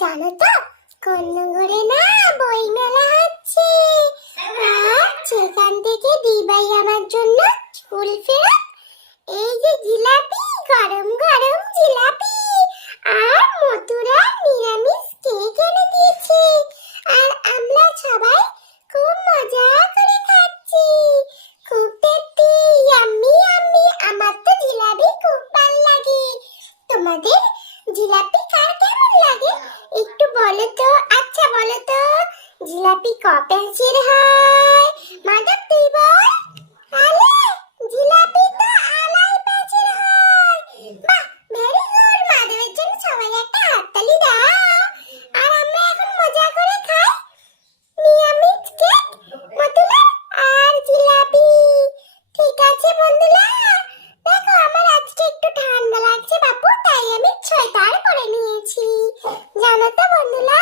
জানো তো? কন্যঘরে না বই মেলা হচ্ছে সেখান থেকে দিবাই আমার জন্য স্কুল ফেরত। এই যে জিলাপি, গরম গরম জিলাপি। আর মথুরা নিরামিষ কেক এনে দিয়েছে। আর আমরা সবাই খুব মজা করে খাচ্ছি। খুব টেস্টি ইয়াম্মি ইয়াম্মি আমার তো জিলাপি খুব ভালো লাগে। তোমাদের জিলাপি কার বলো তো আচ্ছা বলো তো জিলাপি ক পেঁচের হয়? মাধব তুই বল। আলে, জিলাপি তো আলাই পেঁচের হয়। বাহ ভেরি গুড মাধবের জন্য সবাই একটা হাততালি দাও। আর আমরা এখন মজা করে খাই নিরামিষ কেক মতুলা আর জিলাপি। ঠিক আছে বন্ধুরা? দেখো, আমার আজকে একটু ঠান্ডা লাগছে বাপু, তাই আমি নিয়েছি জানো তো বন্ধুরা?